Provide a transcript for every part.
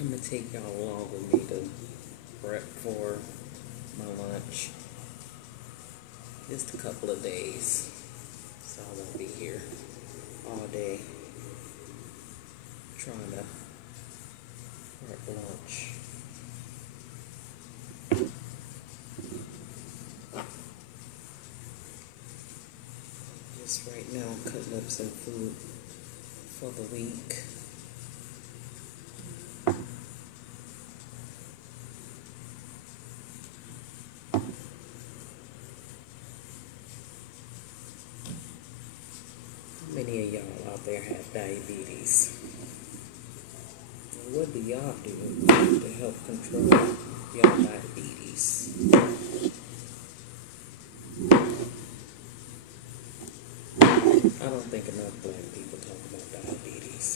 I'm gonna take y'all along with me to prep for my lunch. Just a couple of days, so I won't be here all day trying to prep lunch. Just right now, cutting up some food for the week. How many of y'all out there have diabetes? And what do y'all do to help control y'all diabetes? I don't think enough black people talk about diabetes.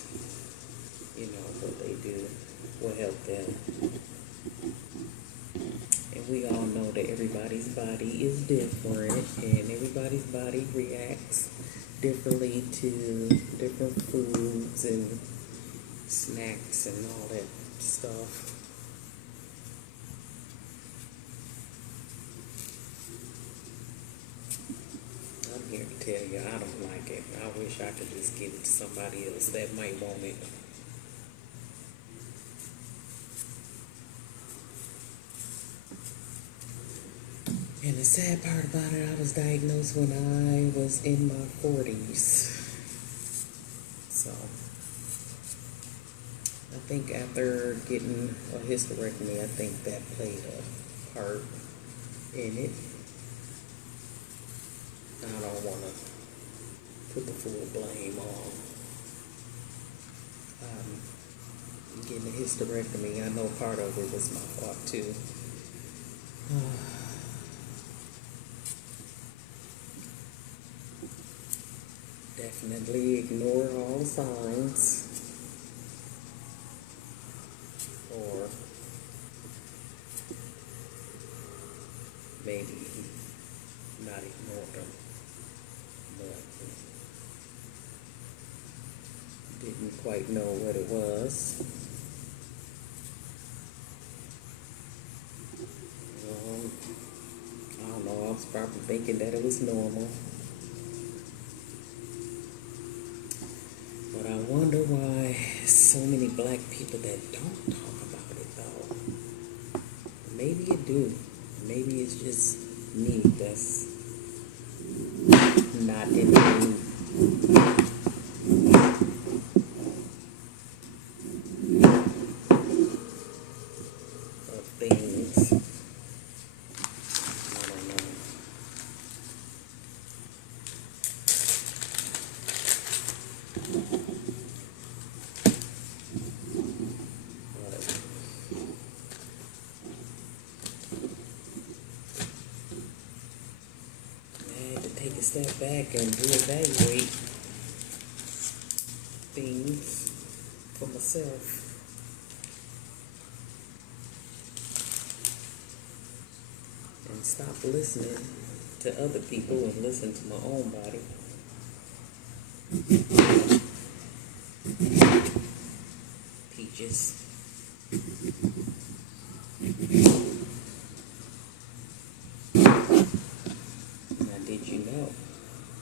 You know, what they do will help them. And we all know that everybody's body is different and everybody's body reacts differently to different foods and snacks and all that stuff. I'm here to tell you I don't like it. I wish I could just give it to somebody else that might want it. And the sad part about it, I was diagnosed when I was in my 40s. So, I think after getting a hysterectomy, I think that played a part in it. I don't want to put the full blame on getting a hysterectomy. I know part of it was my fault too. Definitely ignore all the signs, or maybe not ignore them, but didn't quite know what it was. I don't know, I was probably thinking that it was normal. But I wonder why so many black people that don't talk about it though. Maybe it do. Maybe it's just me that's not in the mood of things. I don't know. Take a step back and reevaluate things for myself. And stop listening to other people and listen to my own body. Peaches. Did you know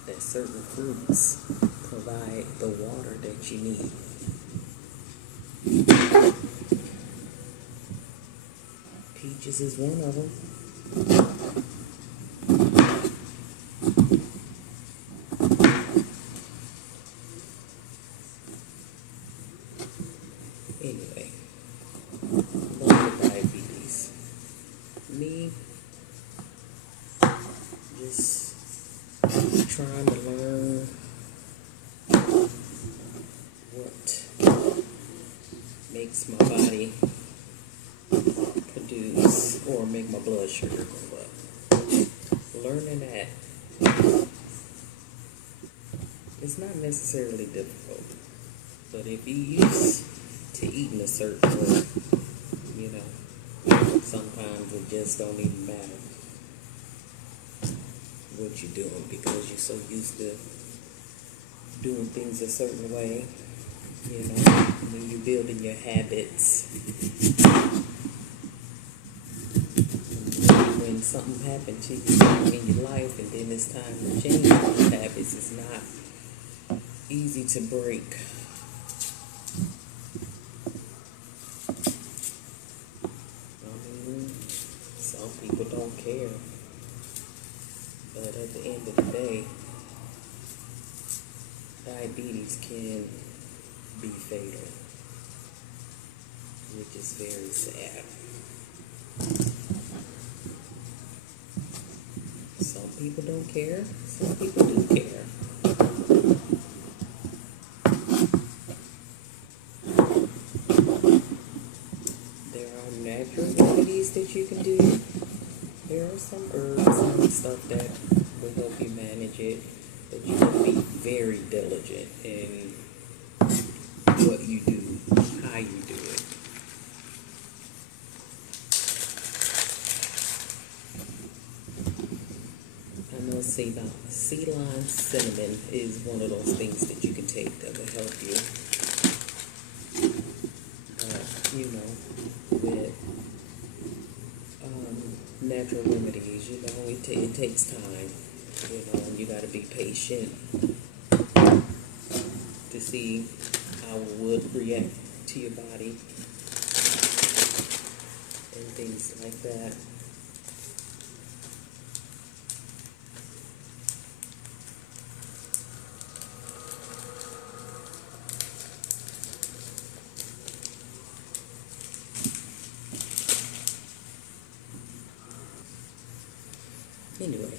that certain fruits provide the water that you need? Peaches is one of them. Anyway, love the diabetes. Me, just trying to learn what makes my body produce or make my blood sugar go up. Learning that it's not necessarily difficult, but if you used to eating a certain way, you know, sometimes it just don't even matter what you're doing because you're so used to doing things a certain way, you know. When you building your habits. When something happened to you in your life and then it's time to change those habits, it's not easy to break. Some people don't care, but at the end of the day, diabetes can be fatal, which is very sad. Some people don't care, some people do care. There are natural remedies that you can do. There are some herbs and stuff that will help you manage it, but you have to be very diligent in what you do, how you do it. I know Ceylon cinnamon is one of those things that you can take that will help you. With natural remedies, it takes time, and you got to be patient to see how it would react to your body and things like that. Anyway,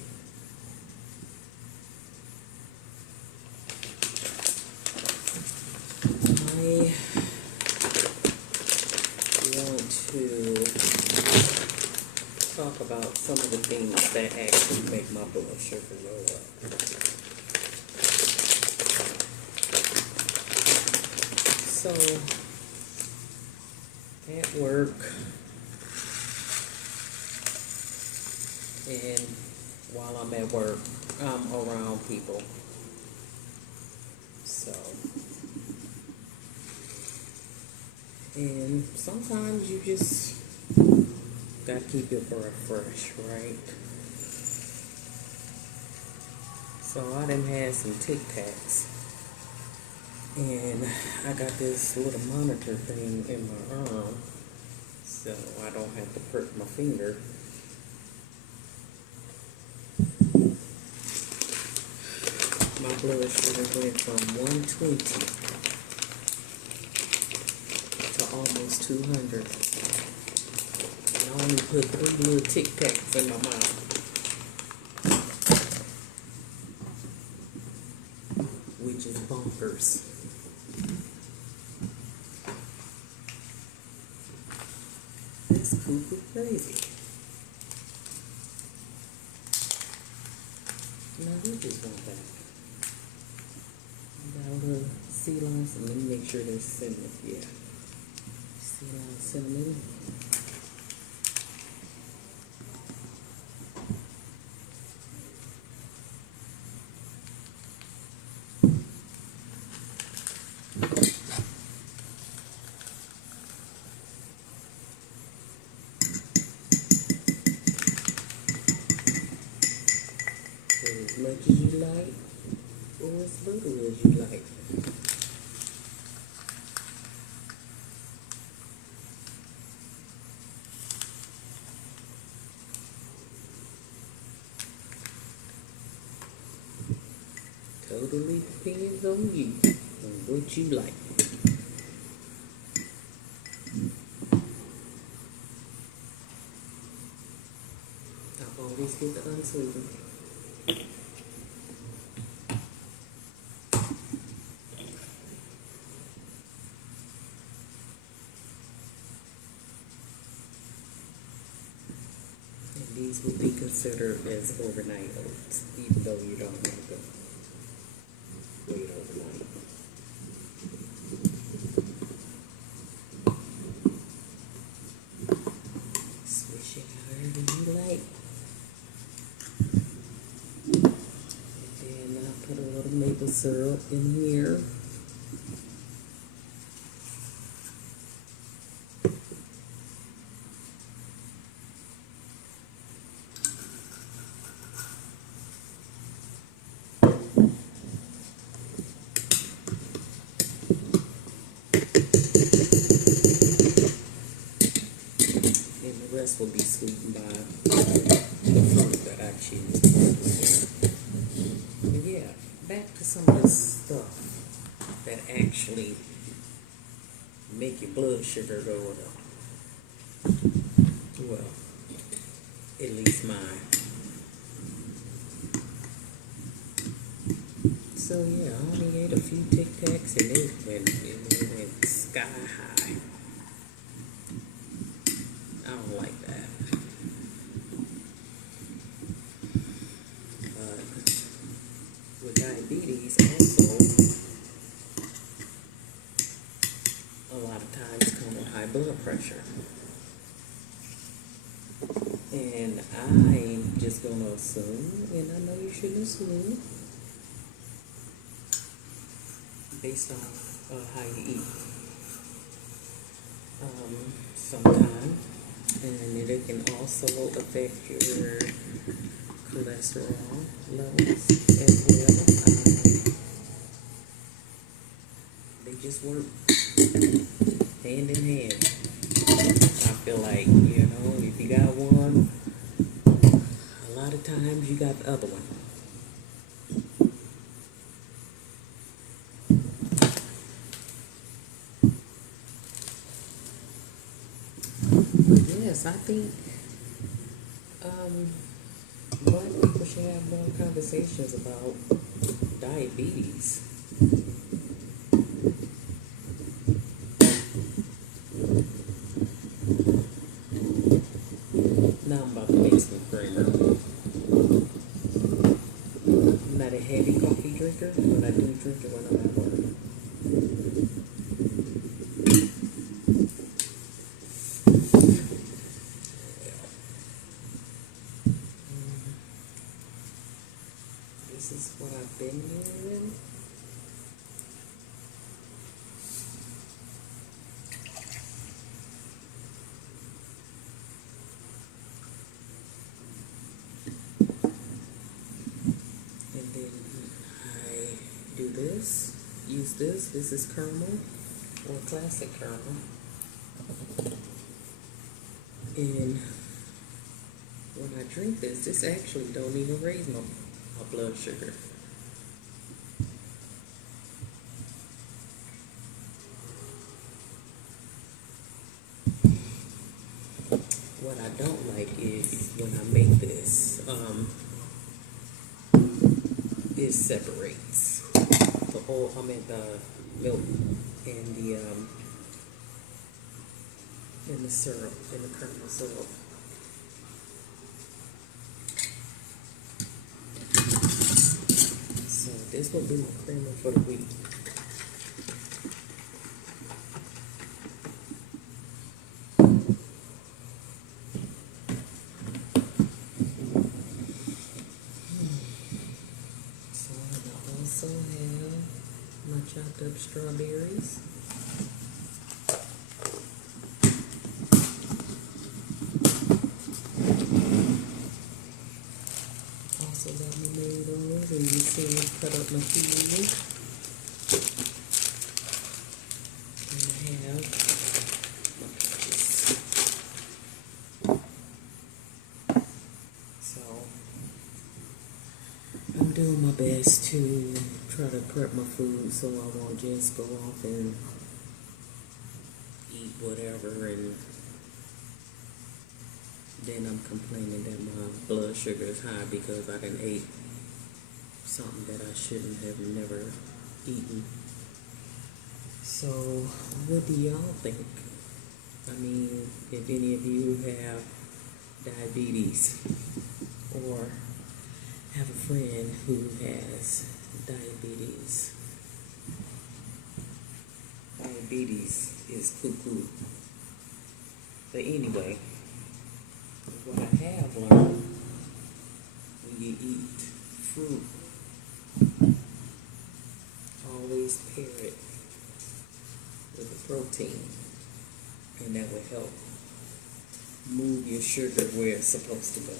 I want to talk about some of the things that actually make my blood sugar go up. So, at work, and while I'm at work, I'm around people. So, and sometimes you just gotta keep your breath fresh, right? So I done had some Tic Tacs, and I got this little monitor thing in my arm, so I don't have to prick my finger. My blood sugar went from 120 to almost 200. And I only put 3 little Tic Tacs in my mouth. Which is bonkers. That's cuckoo crazy. Now who just want that? Got a little Ceylon cinnamon. Let me make sure there's cinnamon. Yeah. Ceylon cinnamon. Put as much as you like, or as little as you like. Totally depends on you, on what you like. I always get the unsweetened. And these will be considered as overnight oats, even though you don't have to wait overnight. Swish it however you like. And then I put a little maple syrup in here. rest will be sweetened by the fruit that I choose. But yeah, back to some of the stuff that actually make your blood sugar go up. Well, at least mine. So yeah, I only ate a few Tic Tacs and it went sky high. I don't like that. With diabetes, also, a lot of times come with high blood pressure. And I'm just gonna assume, and I know you shouldn't assume, based on how you eat. Sometimes, and it can also affect your cholesterol levels as well. They just work hand in hand. I feel like, if you got one, a lot of times you got the other one. Yes, I think Black people should have more conversations about diabetes. Now I'm about to make some creamer. I'm not a heavy coffee drinker, but I do drink it when I'm at work. This is what I've been doing. And then I do this, use this. This is caramel or classic caramel. And when I drink this actually don't even raise my blood sugar. What I don't like is when I make this, it separates the whole, the milk and the syrup, and the caramel syrup. So this will be my creamer for the week. So I also have my chopped up strawberries. Also got my tomatoes, and you see me cut up my kiwi. And I have my peaches. So I'm doing my best to try to prep my food so I won't just go off and eat whatever and then I'm complaining that my blood sugar is high because I done ate something that I shouldn't have never eaten. So what do y'all think? I mean, if any of you have diabetes or have a friend who has diabetes. Diabetes is cuckoo. But anyway, what I have learned, when you eat fruit, always pair it with a protein, and that will help move your sugar where it's supposed to go,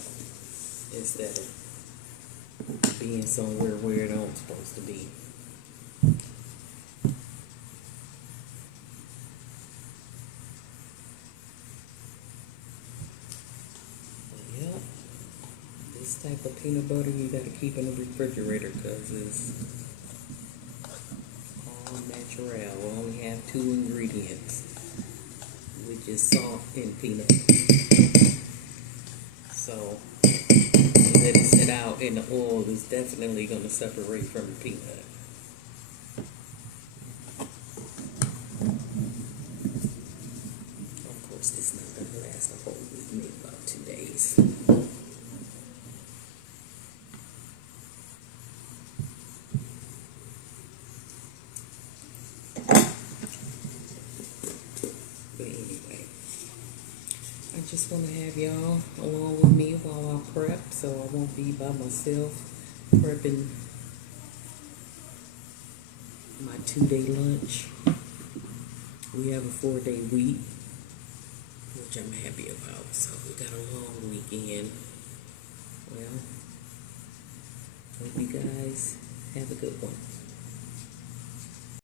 instead of being somewhere where it don't supposed to be. type of peanut butter you gotta keep in the refrigerator because it's all natural. We only have two ingredients, which is salt and peanuts. So let it sit out, and the oil is definitely gonna separate from the peanut. Of course, it's not gonna last a whole week, maybe about 2 days. But anyway, I just want to have y'all along with me while I prep, so I won't be by myself prepping my 2-day lunch. We have a 4-day week, which I'm happy about. So we got a long weekend. Well, hope you guys have a good one.